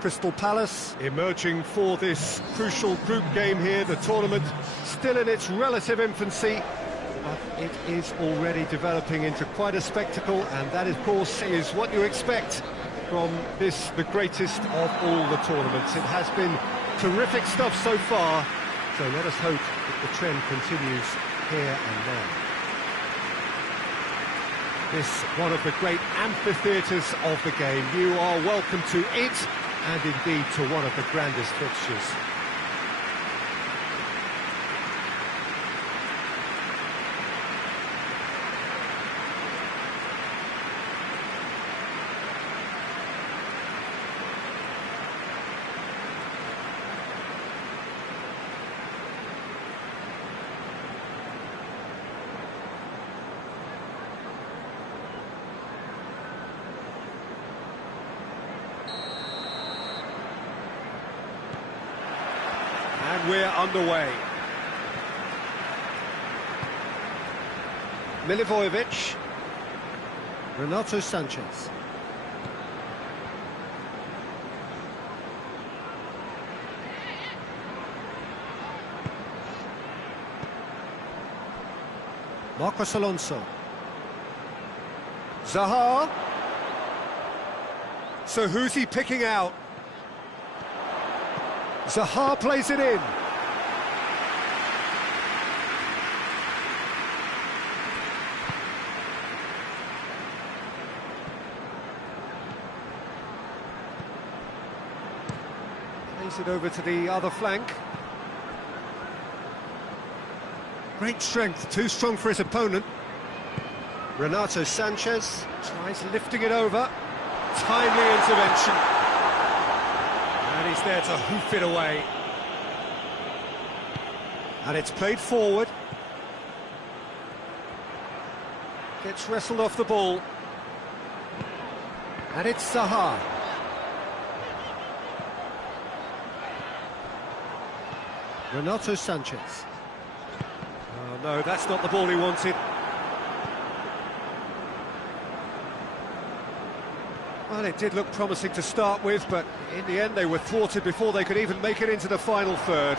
Crystal Palace emerging for this crucial group game here. The tournament still in its relative infancy, but it is already developing into quite a spectacle, and that, of course, is what you expect from this, the greatest of all the tournaments. It has been terrific stuff so far, so let us hope that the trend continues here and there. This, one of the great amphitheatres of the game. You are welcome to it, and indeed to one of the grandest fixtures. And we're underway. Milivojevic. Renato Sanchez. Marcos Alonso. Zaha. So who's he picking out? Zaha plays it in. Plays it over to the other flank. Great strength, too strong for his opponent. Renato Sanchez tries lifting it over. Timely intervention. And he's there to hoof it away. And it's played forward. Gets wrestled off the ball. And it's Zaha. Renato Sanchez. Oh no, that's not the ball he wanted. Well, it did look promising to start with, but in the end they were thwarted before they could even make it into the final third.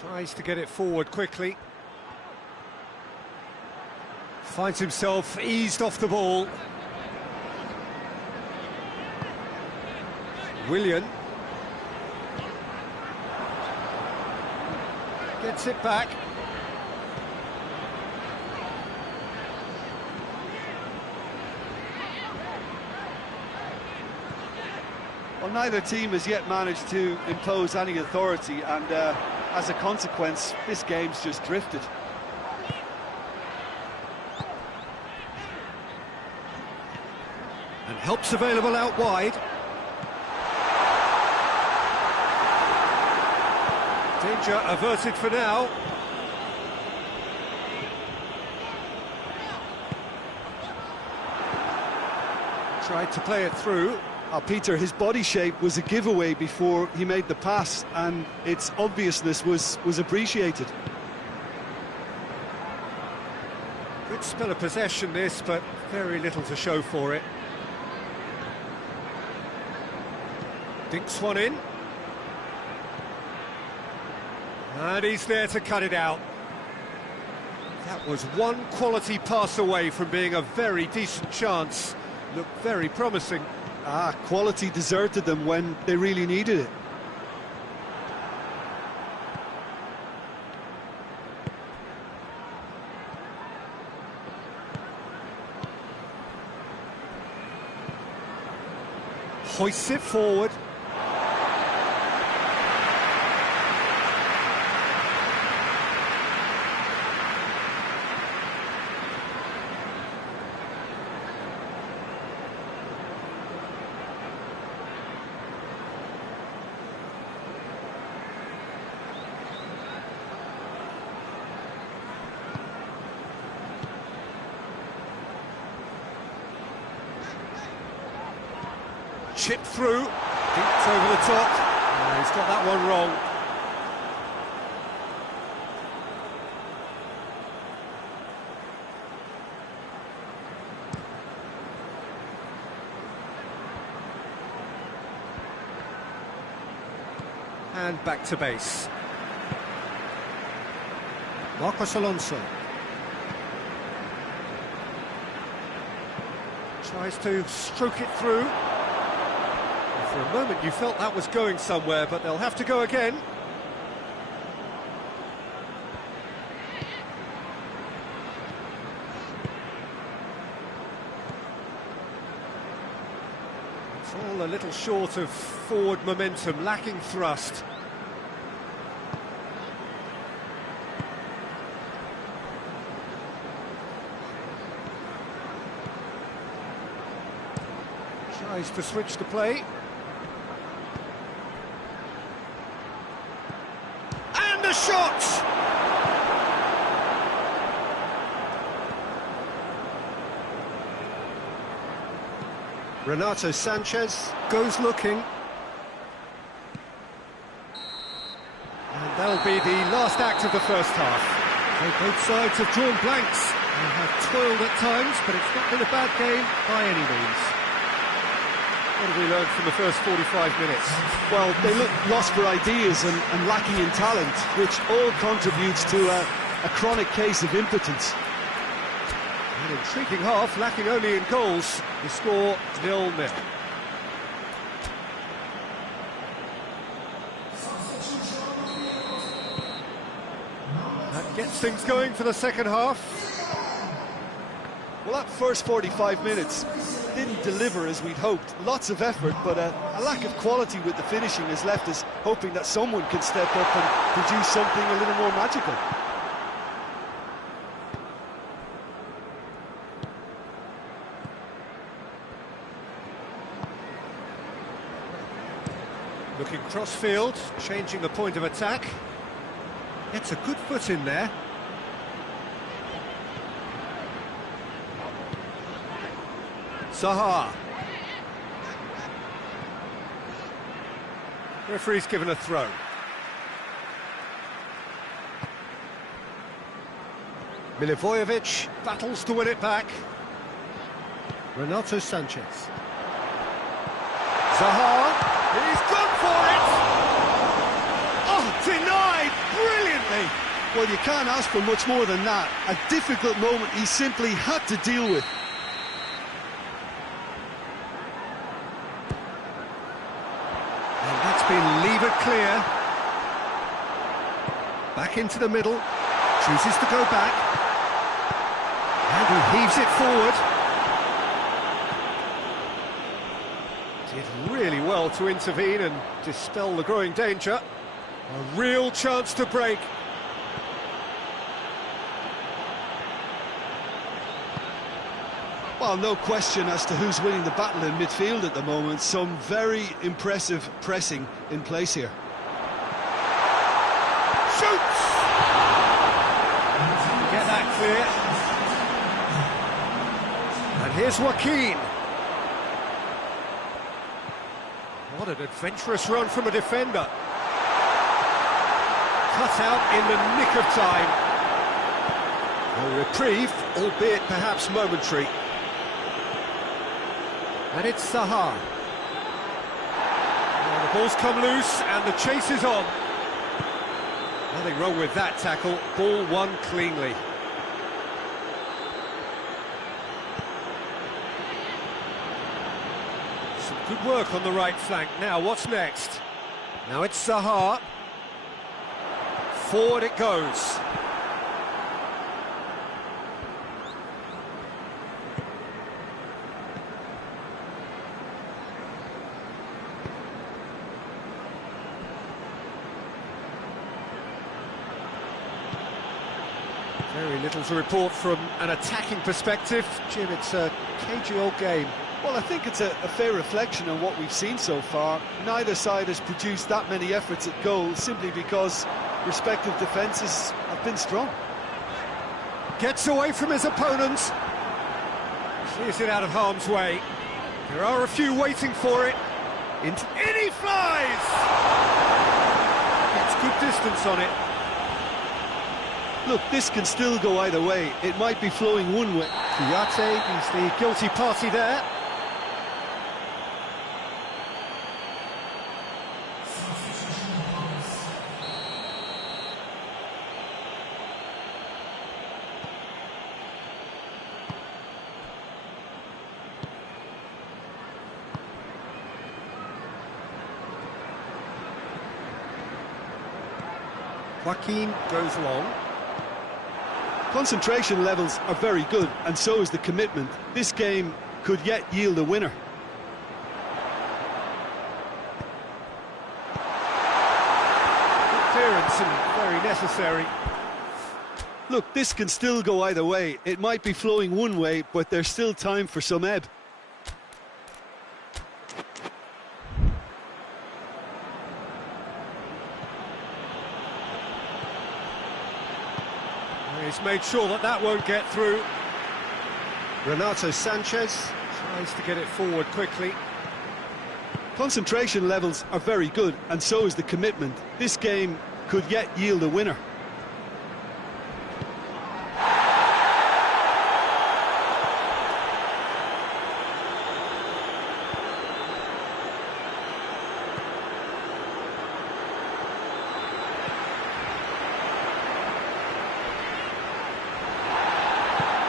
Tries to get it forward quickly. Finds himself eased off the ball. Willian. Gets it back. Well, neither team has yet managed to impose any authority, and as a consequence, this game's just drifted. And help's available out wide. Danger averted for now. Tried to play it through. Peter, his body shape was a giveaway before he made the pass, and its obviousness was appreciated. Good spell of possession this, but very little to show for it. Dinks one in. And he's there to cut it out. That was one quality pass away from being a very decent chance. Looked very promising. Quality deserted them when they really needed it. Hoists it forward. Chip through, deep over the top. He's got that one wrong. and back to base. Marcos Alonso. Tries to stroke it through. And for a moment you felt that was going somewhere, but they'll have to go again. It's all a little short of forward momentum, lacking thrust. Tries to switch the play. And a shot! Renato Sanchez goes looking. And that'll be the last act of the first half. So both sides have drawn blanks and have toiled at times, but it's not been a bad game by any means. What have we learned from the first 45 minutes? Well, they look lost for ideas and lacking in talent, which all contributes to a chronic case of impotence. An intriguing half, lacking only in goals. The score 0-0. That gets things going for the second half. Well, that first 45 minutes didn't deliver as we'd hoped. Lots of effort, but a lack of quality with the finishing has left us hoping that someone can step up and produce something a little more magical. Looking cross-field, changing the point of attack. Gets a good foot in there. Zaha. Referee's given a throw. Milivojevic battles to win it back. Renato Sanchez. Zaha, he's gone for it! Oh, denied brilliantly! Well, you can't ask for much more than that. A difficult moment he simply had to deal with. And that's been levered clear. Back into the middle, chooses to go back. And he heaves it forward. Did really well to intervene and dispel the growing danger. A real chance to break. Well, no question as to who's winning the battle in midfield at the moment. Some very impressive pressing in place here. Shoots! Get that clear. And here's Joaquin. What an adventurous run from a defender. Cut out in the nick of time. A reprieve, albeit perhaps momentary. And it's Zaha. Well, the ball's come loose and the chase is on. Nothing wrong with that tackle. Ball won cleanly. Some good work on the right flank. Now, what's next? Now it's Zaha. Forward it goes. Very little to report from an attacking perspective. Jim, it's a cagey old game. Well, I think it's a fair reflection on what we've seen so far. Neither side has produced that many efforts at goal simply because respective defences have been strong. Gets away from his opponents. Clears it out of harm's way. There are a few waiting for it. In he flies! Gets good distance on it. Look, this can still go either way. It might be flowing one way. Kouyaté, he's the guilty party there. Joaquin goes long. Concentration levels are very good, and so is the commitment. This game could yet yield a winner. Good clearance and very necessary. Look, this can still go either way. It might be flowing one way, but there's still time for some ebb. He's made sure that that won't get through. Renato Sanchez tries to get it forward quickly. Concentration levels are very good, and so is the commitment. This game could yet yield a winner.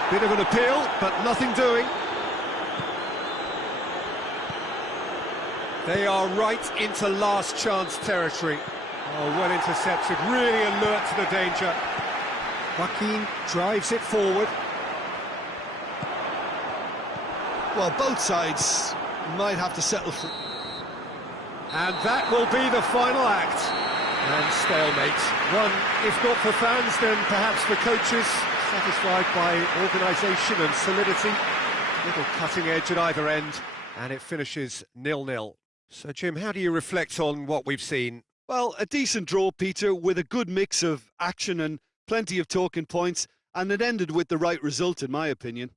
Bit of an appeal, but nothing doing. They are right into last chance territory. Oh, well intercepted, really alert to the danger. Joaquin drives it forward. Well, both sides might have to settle for... And that will be the final act. And stalemate. One, if not for fans, then perhaps for coaches. Satisfied by organisation and solidity. Little cutting edge at either end, and it finishes 0-0. So, Jim, how do you reflect on what we've seen? Well, a decent draw, Peter, with a good mix of action and plenty of talking points, and it ended with the right result, in my opinion.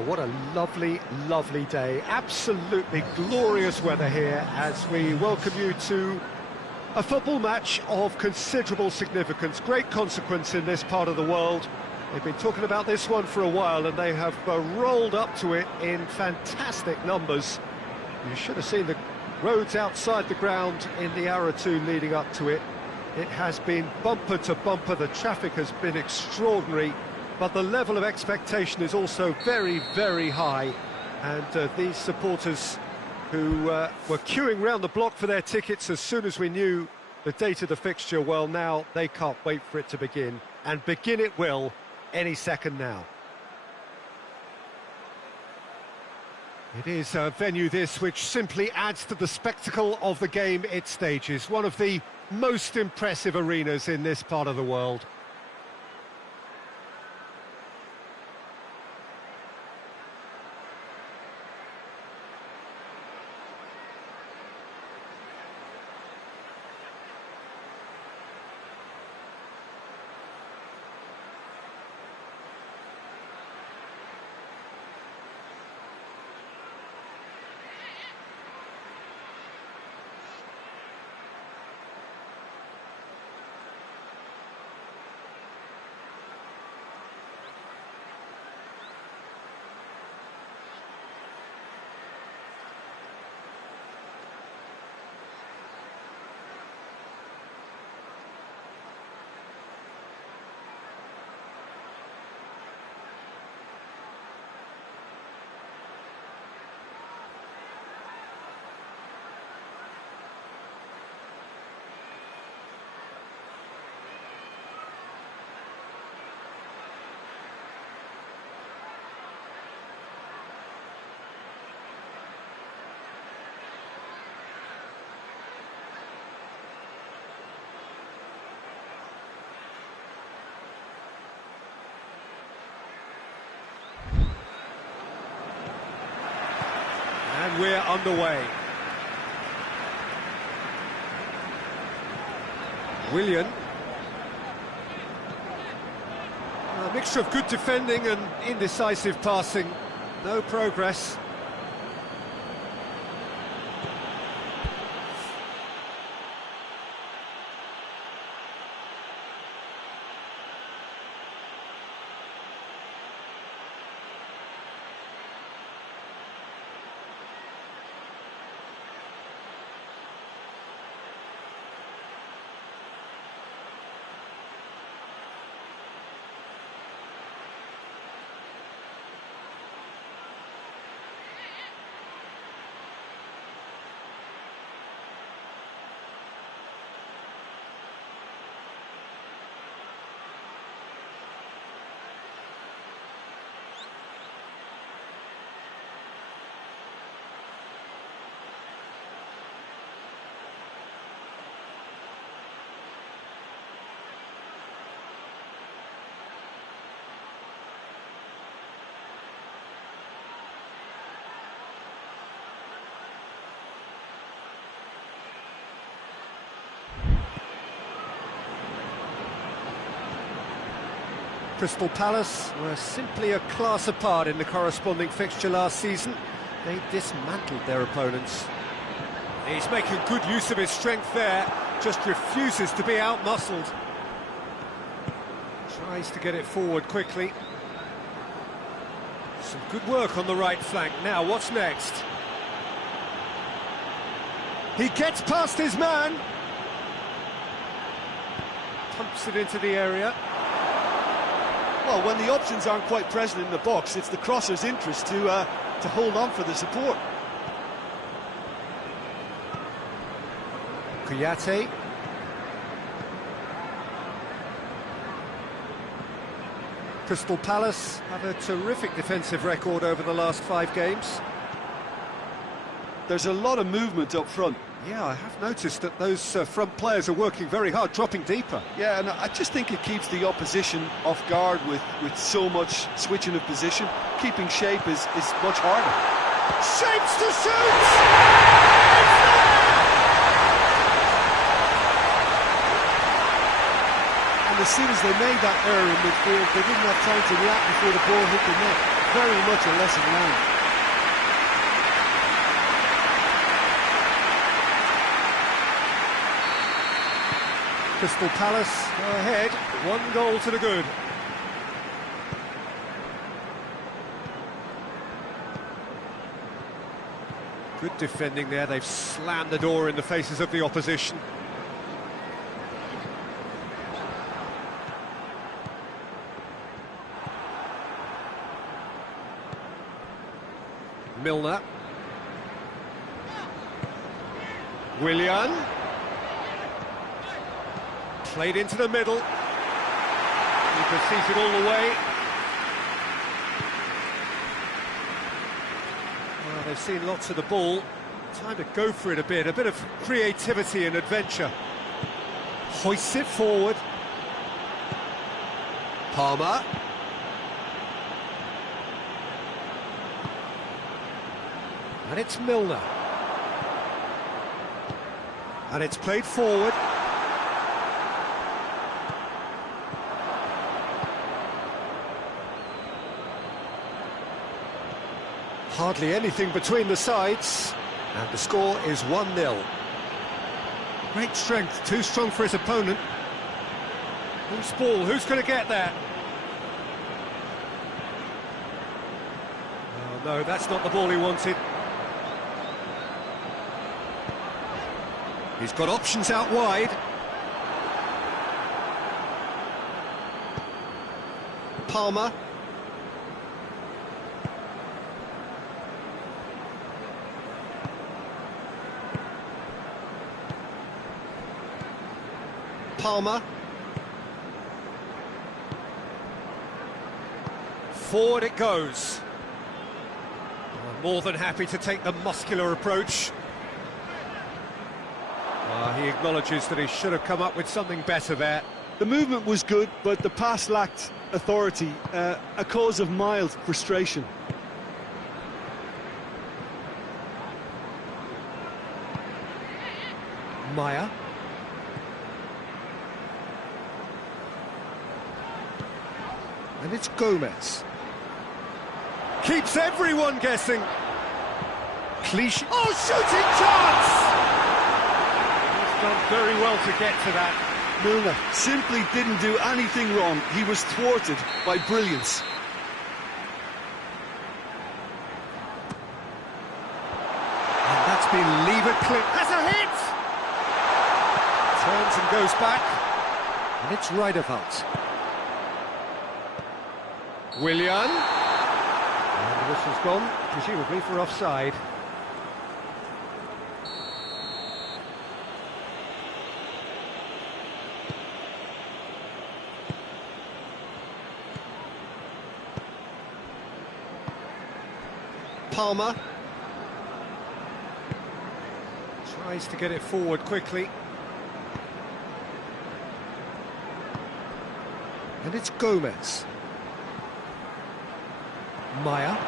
Well, what a lovely, lovely day. Absolutely glorious weather here as we welcome you to a football match of considerable significance, great consequence in this part of the world. They've been talking about this one for a while and they have rolled up to it in fantastic numbers. You should have seen the roads outside the ground in the hour or two leading up to it. It has been bumper to bumper, the traffic has been extraordinary, but the level of expectation is also very, very high. And these supporters who were queuing round the block for their tickets as soon as we knew the date of the fixture, well, now they can't wait for it to begin. And begin it will any second now. It is a venue this which simply adds to the spectacle of the game it stages. One of the most impressive arenas in this part of the world. And we're underway. Willian. A mixture of good defending and indecisive passing. No progress. Crystal Palace were simply a class apart in the corresponding fixture last season. They dismantled their opponents. He's making good use of his strength there, just refuses to be out-muscled. Tries to get it forward quickly. Some good work on the right flank. Now, what's next? He gets past his man. Pumps it into the area. Well, when the options aren't quite present in the box, it's the crosser's interest to hold on for the support. Kouyaté. Crystal Palace have a terrific defensive record over the last 5 games. There's a lot of movement up front. Yeah, I have noticed that those front players are working very hard, dropping deeper. Yeah, and I just think it keeps the opposition off guard with so much switching of position. Keeping shape is much harder. Shapes to shoot! And as soon as they made that error in midfield, they didn't have time to react before the ball hit the net. very much a lesson learned. Crystal Palace go ahead, 1 goal to the good. Good defending there, they've slammed the door in the faces of the opposition. Milner. Willian. Played into the middle. He proceeded all the way. Well, they've seen lots of the ball. Time to go for it a bit of creativity and adventure. Hoists it forward. Palmer. And it's Milner. And it's played forward. Hardly anything between the sides. And the score is 1-0. Great strength, too strong for his opponent. Who's ball? Who's going to get there? Oh, no, that's not the ball he wanted. He's got options out wide. Palmer. Palmer. Forward it goes. Oh, more than happy to take the muscular approach. He acknowledges that he should have come up with something better there. The movement was good, but the pass lacked authority, a cause of mild frustration. Maya. And it's Gomez. Keeps everyone guessing. Cliche. Oh, shooting chance! Done very well to get to that. Milner simply didn't do anything wrong. He was thwarted by brilliance. And that's been levered clear. Has a hit! Turns and goes back. And it's Riedewald. Willian. And the whistle's gone, presumably for offside. Palmer tries to get it forward quickly, and it's Gomez. Maya. And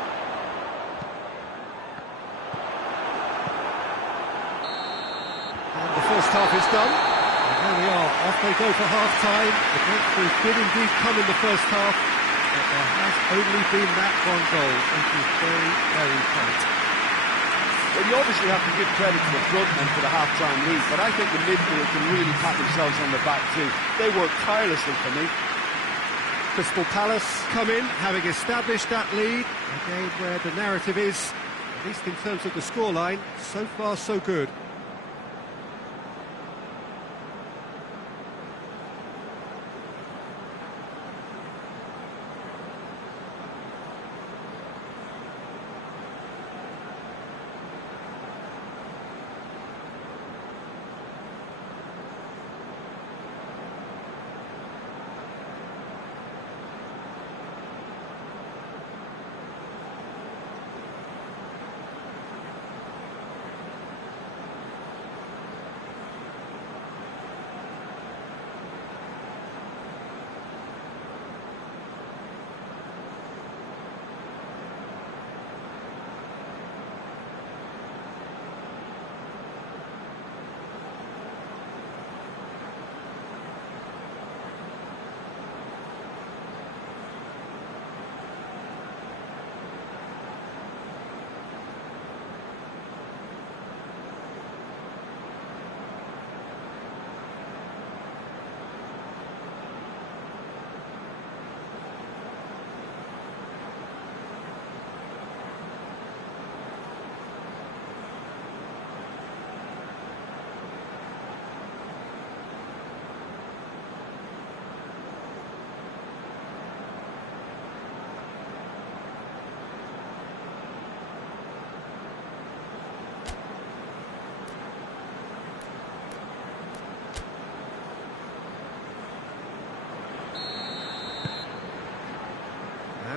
the first half is done, and there we are, off they go for half-time. The breakthrough did indeed come in the first half, but there has only been that 1 goal. It is very, very tight. Well, you obviously have to give credit to the front men for the half-time lead, but I think the midfield can really pat themselves on the back too. They worked tirelessly for me. Crystal Palace come in, having established that lead. Again, where the narrative is, at least in terms of the scoreline, so far so good.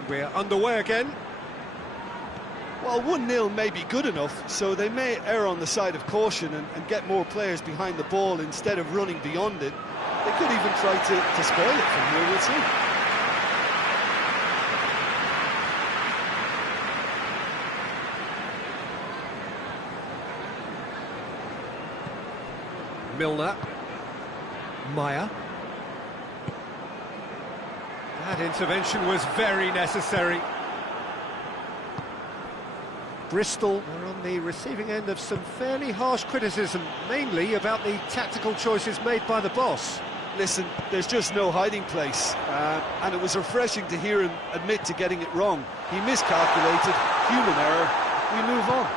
And we're underway again. Well, 1-0 may be good enough, so they may err on the side of caution and get more players behind the ball instead of running beyond it. They could even try to spoil it from here, we'll see. Milner. Meyer. That intervention was very necessary. Bristol are on the receiving end of some fairly harsh criticism, mainly about the tactical choices made by the boss. Listen, there's just no hiding place, and it was refreshing to hear him admit to getting it wrong. He miscalculated, human error, we move on.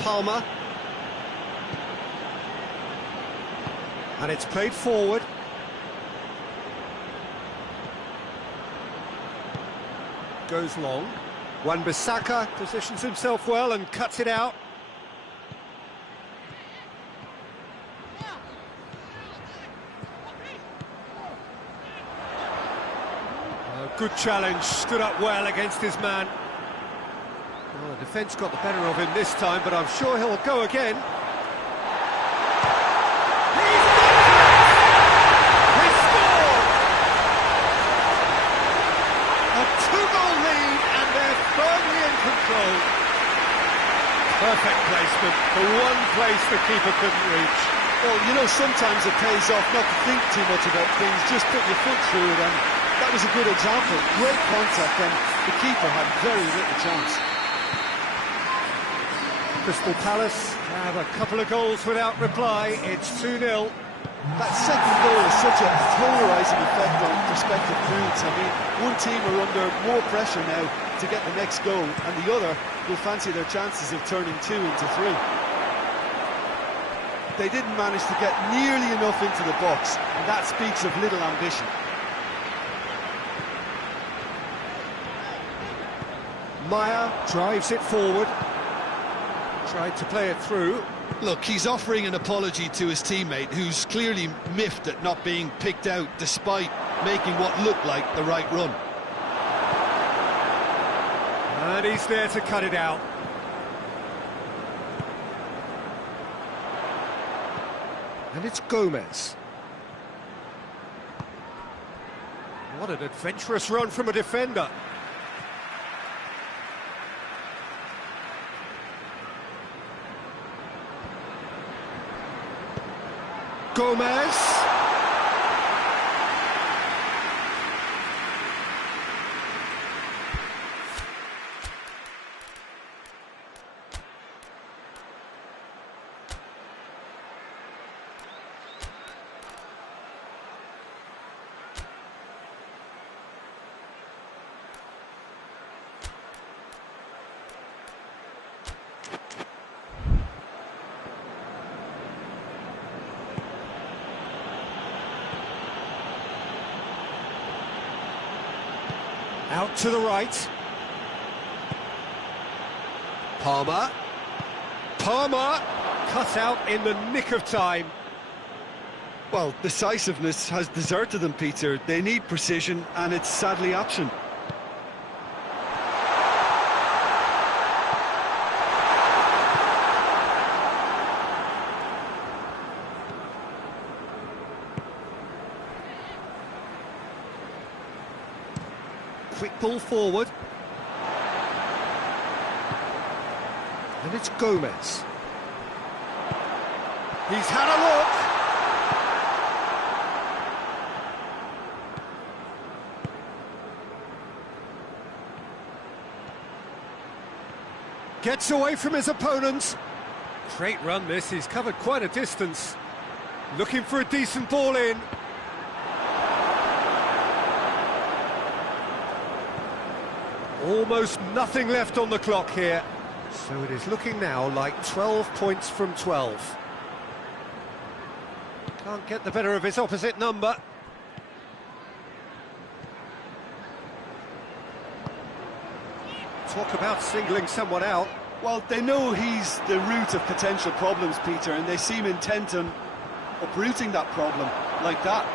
Palmer. And it's played forward. Goes long. Wan-Bissaka positions himself well and cuts it out. A good challenge, stood up well against his man. Well, the defence got the better of him this time, but I'm sure he'll go again. Perfect placement, the one place the keeper couldn't reach. Well, you know, sometimes it pays off not to think too much about things, just put your foot through it, and that was a good example. Great contact, and the keeper had very little chance. Crystal Palace have a couple of goals without reply. It's 2-0. That second goal has such a polarising effect on prospective moods. I mean, one team are under more pressure now to get the next goal, and the other will fancy their chances of turning 2 into 3. They didn't manage to get nearly enough into the box, and that speaks of little ambition. Meyer drives it forward. Tried to play it through. Look, he's offering an apology to his teammate, who's clearly miffed at not being picked out despite making what looked like the right run. And he's there to cut it out. And it's Gomez. What an adventurous run from a defender. Gomez. Out to the right. Palmer. Palmer! Cut out in the nick of time. Well, decisiveness has deserted them, Peter. They need precision, and it's sadly absent. Quick ball forward. And it's Gomez. He's had a look. Gets away from his opponent. Great run this, he's covered quite a distance. Looking for a decent ball in. Almost nothing left on the clock here. So it is looking now like 12 points from 12. Can't get the better of his opposite number. Talk about singling someone out. Well, they know he's the root of potential problems, Peter, and they seem intent on uprooting that problem like that.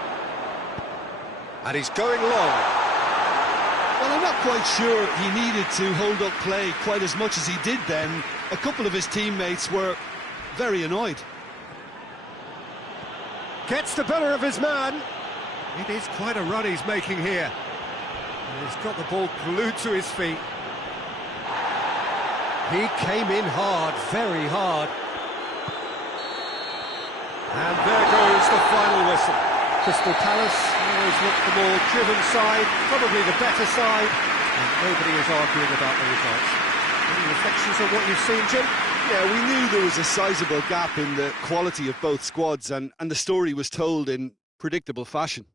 And he's going long. Well, I'm not quite sure he needed to hold up play quite as much as he did then. A couple of his teammates were very annoyed. Gets the better of his man. It is quite a run he's making here. And he's got the ball glued to his feet. He came in hard, very hard. And there goes the final whistle. Crystal Palace always look the more driven side, probably the better side, and nobody is arguing about the results. Any reflections on what you've seen, Jim? Yeah, we knew there was a sizable gap in the quality of both squads, and the story was told in predictable fashion.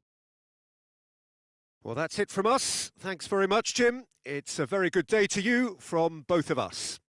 Well, that's it from us. Thanks very much, Jim. It's a very good day to you from both of us.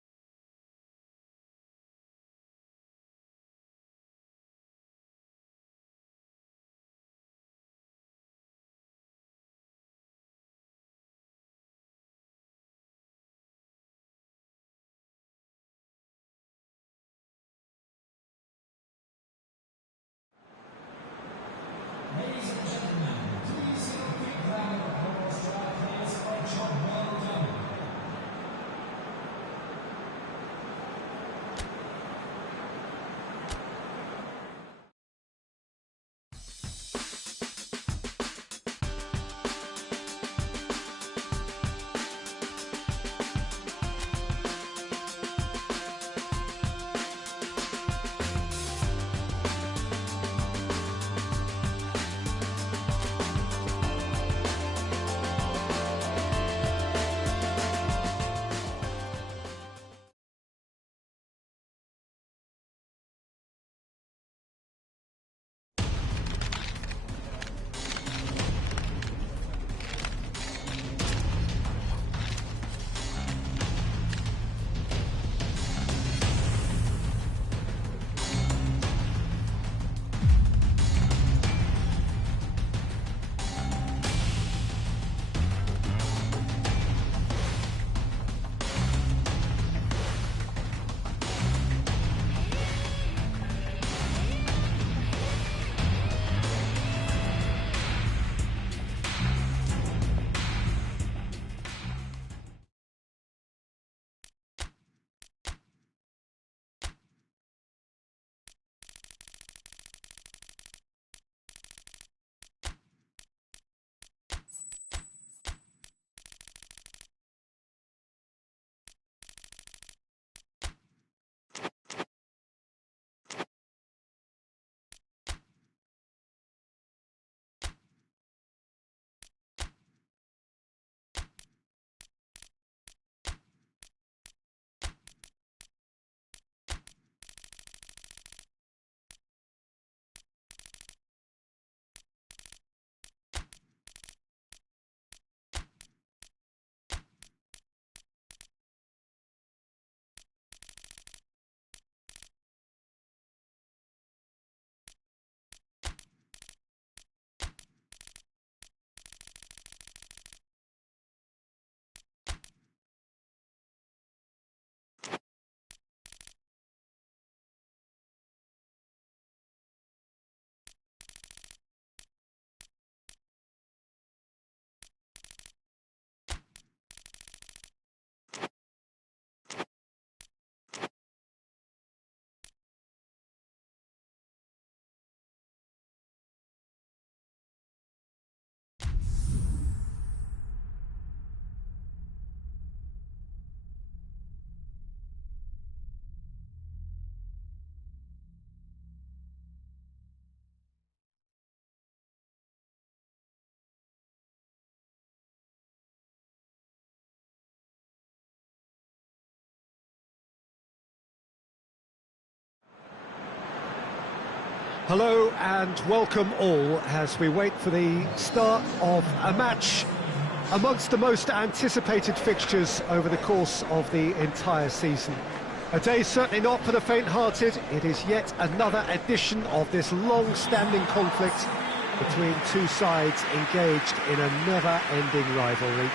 Hello and welcome all as we wait for the start of a match amongst the most anticipated fixtures over the course of the entire season. A day certainly not for the faint-hearted. It is yet another edition of this long-standing conflict between two sides engaged in a never-ending rivalry.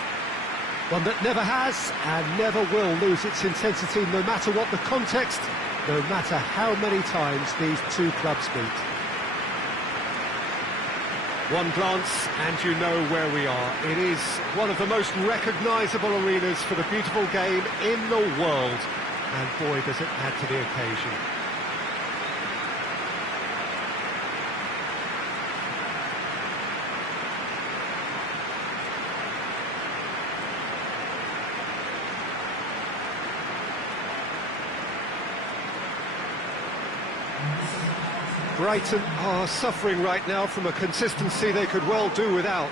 One that never has and never will lose its intensity, no matter what the context, no matter how many times these two clubs meet. One glance and you know where we are. It is one of the most recognisable arenas for the beautiful game in the world. And boy, does it add to the occasion. Brighton are suffering right now from a consistency they could well do without.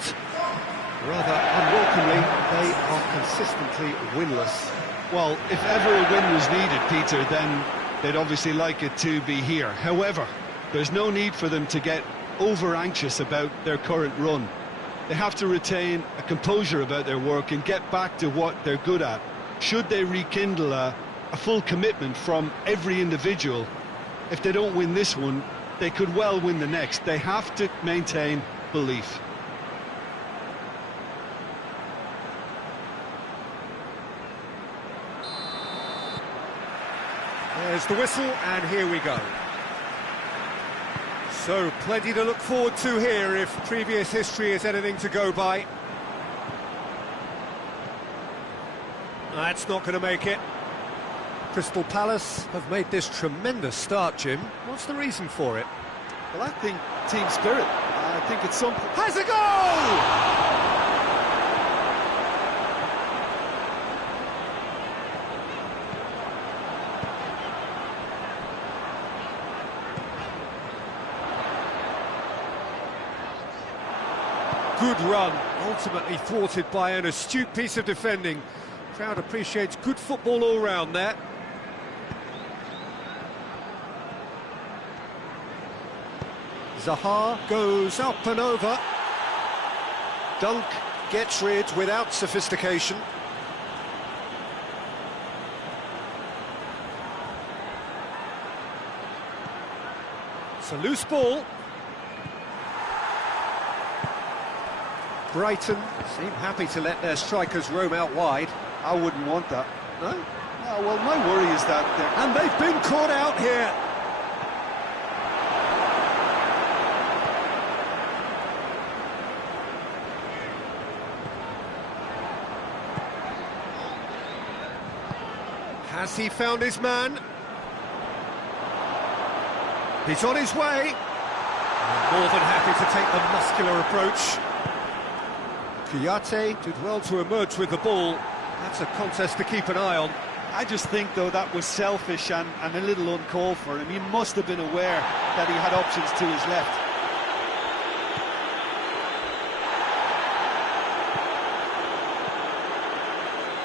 Rather unwelcomely, they are consistently winless. Well, if ever a win was needed, Peter, then they'd obviously like it to be here. However, there's no need for them to get over-anxious about their current run. They have to retain a composure about their work and get back to what they're good at. Should they rekindle a full commitment from every individual, if they don't win this one, they could well win the next. They have to maintain belief. There's the whistle, and here we go. So, plenty to look forward to here if previous history is anything to go by. That's not going to make it. Crystal Palace have made this tremendous start, Jim. What's the reason for it? Well, I think team spirit. I think it's something... Has a goal! Good run, ultimately thwarted by an astute piece of defending. Crowd appreciates good football all round there. Zaha goes up and over. Dunk gets rid without sophistication. It's a loose ball. Brighton seem happy to let their strikers roam out wide. I wouldn't want that. No? No, well, my worry is that... And they've been caught out here. Has he found his man? He's on his way. More than happy to take the muscular approach. Kouyaté did well to emerge with the ball. That's a contest to keep an eye on. I just think, though, that was selfish and a little uncalled for him. He must have been aware that he had options to his left.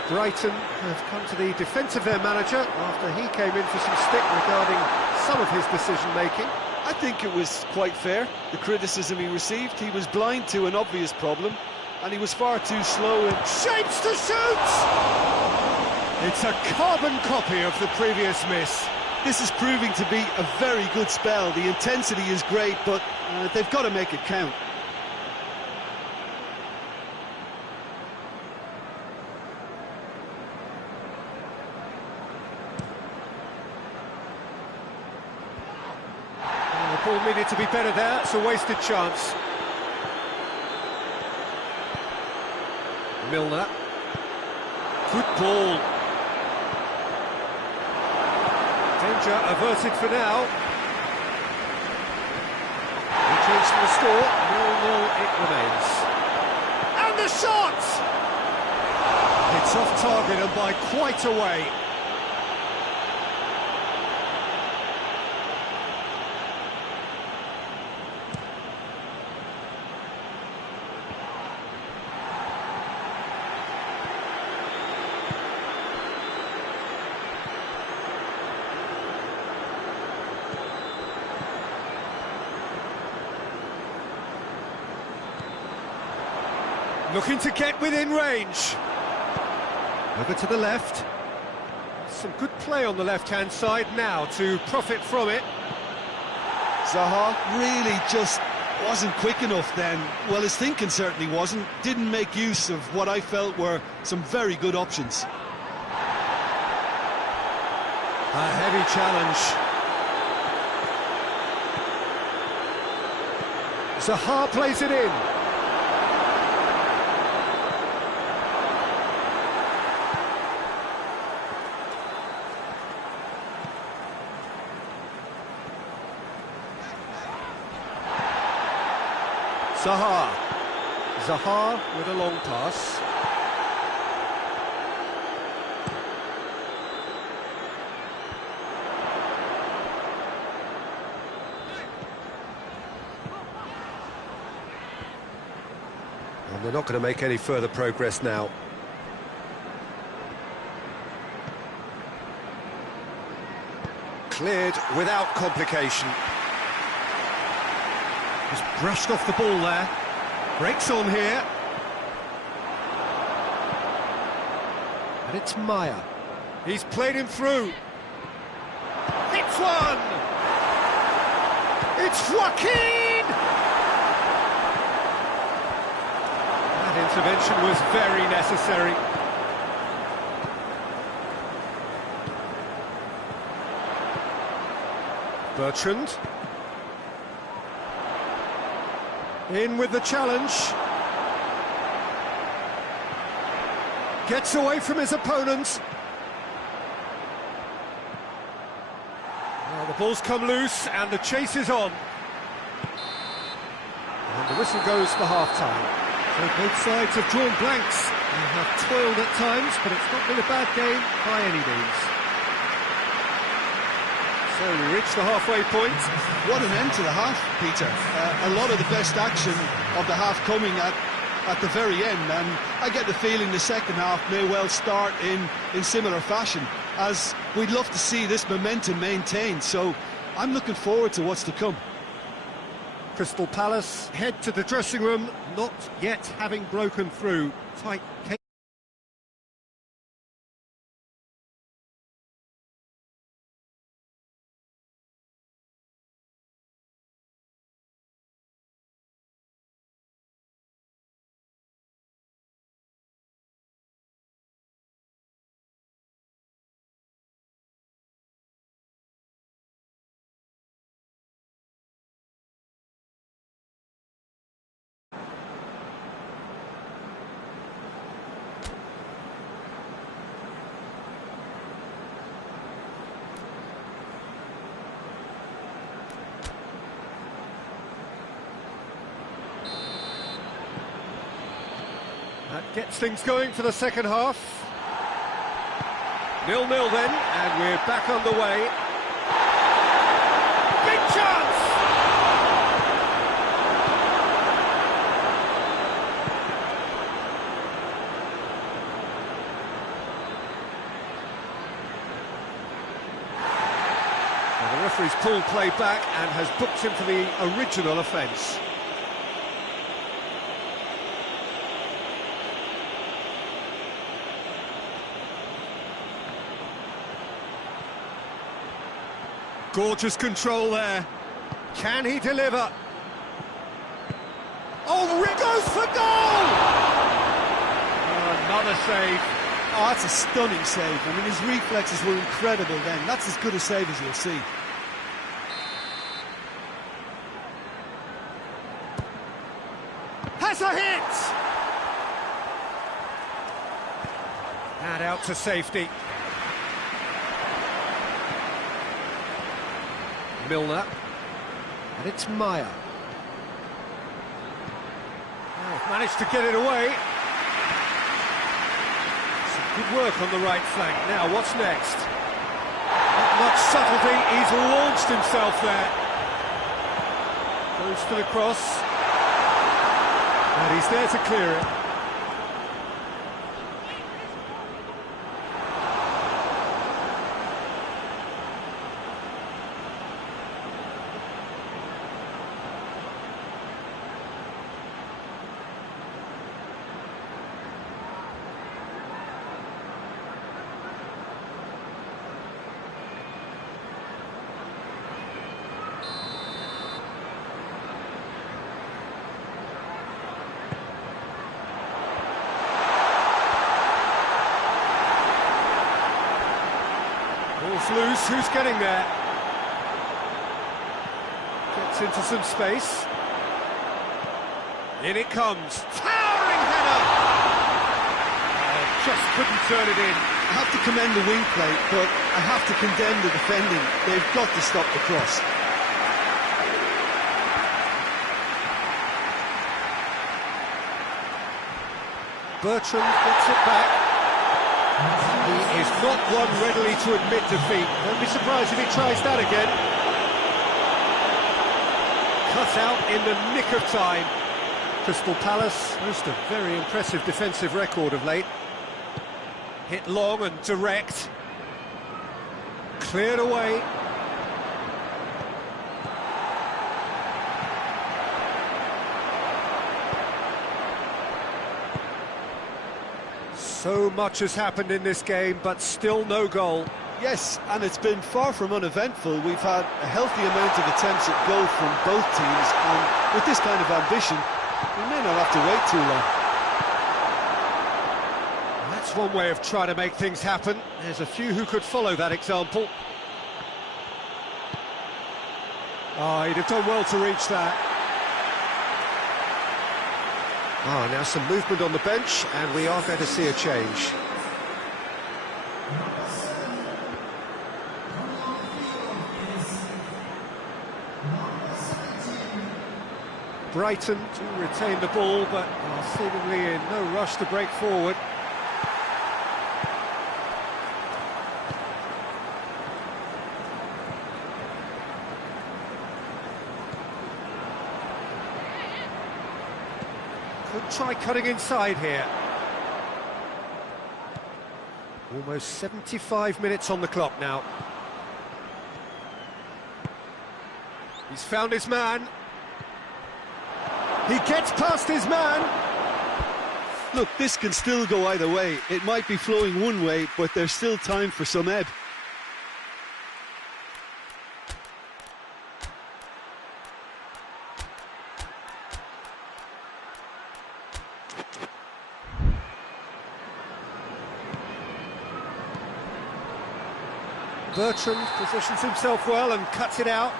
Brighton have come to the defence of their manager after he came in for some stick regarding some of his decision-making. I think it was quite fair, the criticism he received. He was blind to an obvious problem, and he was far too slow in... Shapes to shoot! It's a carbon copy of the previous miss. This is proving to be a very good spell. The intensity is great, but they've got to make it count. The ball needed to be better there. It's a wasted chance. Milner. Good ball. Danger averted for now. Returns to the score. 0-0 it remains. And the shot! It's off target and by quite a way. Looking to get within range. Over to the left. Some good play on the left-hand side now to profit from it. Zaha really just Wasn't quick enough then. Well, his thinking certainly wasn't. Didn't make use of what I felt were some very good options. A heavy challenge. Zaha plays it in. Zaha with a long pass. And they're not going to make any further progress now. Cleared without complication. Just brushed off the ball there. Breaks on here. And it's Maya. He's played him through. It's one! It's Joaquin! That intervention was very necessary. Bertrand. In with the challenge. Gets away from his opponent. Well, the ball's come loose and the chase is on. And the whistle goes for half-time. So both sides have drawn blanks and have toiled at times, but it's not been a bad game by any means. So we reach the halfway point. What an end to the half, Peter. A lot of the best action of the half coming at the very end, and I get the feeling the second half may well start in similar fashion, as we'd love to see this momentum maintained, so I'm looking forward to what's to come. Crystal Palace head to the dressing room, not yet having broken through. Tight case. That gets things going for the second half. 0-0 then, and we're back underway. Big chance! Now the referee's pulled play back and has booked him for the original offence. Gorgeous control there. Can he deliver? Oh, Rick goes for goal! Oh, another save. Oh, that's a stunning save. I mean, his reflexes were incredible then. That's as good a save as you'll see. Has a hit! And out to safety. Milner, and it's Maya. Oh, managed to get it away. Some good work on the right flank. Now, what's next? Not much subtlety, he's launched himself there. Goes to the cross. And he's there to clear it. Ball's loose, who's getting there? Gets into some space. In it comes. Towering header! Just couldn't turn it in. I have to commend the wing play, but I have to condemn the defending. They've got to stop the cross. Bertrand gets it back. He is not one readily to admit defeat. Don't be surprised if he tries that again. Cut out in the nick of time. Crystal Palace boast a very impressive defensive record of late. Hit long and direct. Cleared away. So much has happened in this game, but still no goal. Yes, and it's been far from uneventful. We've had a healthy amount of attempts at goal from both teams, and with this kind of ambition, we may not have to wait too long. That's one way of trying to make things happen. There's a few who could follow that example. Oh, he'd have done well to reach that. Ah, now some movement on the bench, and we are going to see a change. Brighton to retain the ball, but are seemingly in no rush to break forward. Could try cutting inside here. Almost 75 minutes on the clock now. He's found his man. He gets past his man. Look, this can still go either way. It might be flowing one way, but there's still time for some ebb. Bertrand positions himself well and cuts it out.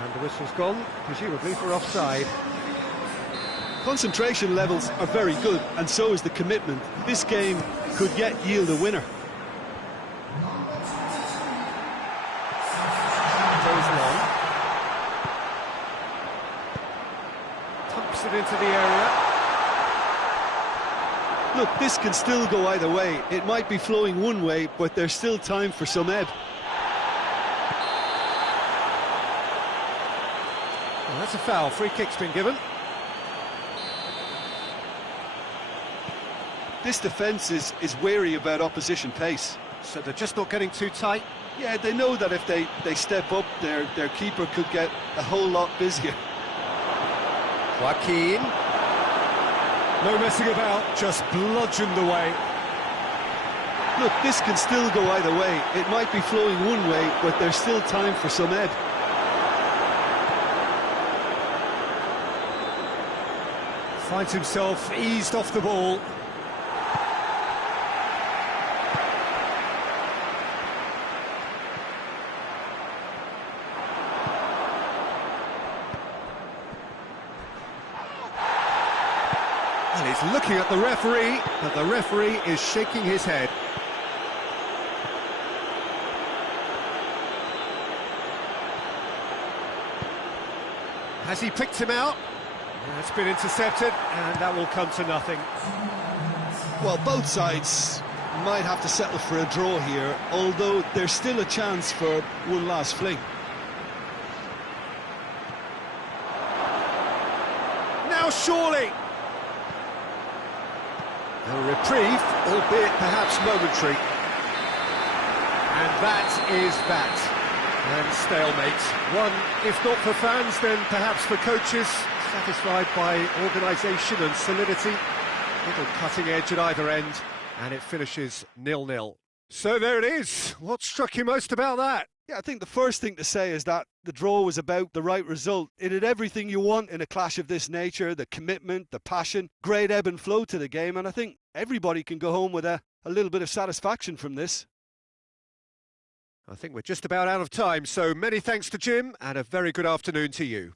And the whistle's gone, presumably for offside. Concentration levels are very good, and so is the commitment. This game could yet yield a winner. Goes long. Pumps it into the area. Look, this can still go either way. It might be flowing one way, but there's still time for some ebb. Well, that's a foul. Free kick's been given. This defence is wary about opposition pace. So they're just not getting too tight. Yeah, they know that if they step up, their keeper could get a whole lot busier. Joaquin. No messing about, just bludgeoned away. Look, this can still go either way. It might be flowing one way, but there's still time for some ebb. Finds himself eased off the ball. And he's looking at the referee, but the referee is shaking his head. Has he picked him out? It's been intercepted, and that will come to nothing. Well, both sides might have to settle for a draw here, although there's still a chance for one last fling. Now surely! A reprieve, albeit perhaps momentary. And that is that. And stalemate. One, if not for fans, then perhaps for coaches, satisfied by organisation and solidity. Little cutting edge at either end, and it finishes 0-0. So there it is. What struck you most about that? Yeah, I think the first thing to say is that the draw was about the right result. It had everything you want in a clash of this nature, the commitment, the passion, great ebb and flow to the game, and I think everybody can go home with a little bit of satisfaction from this. I think we're just about out of time, so many thanks to Jim and a very good afternoon to you.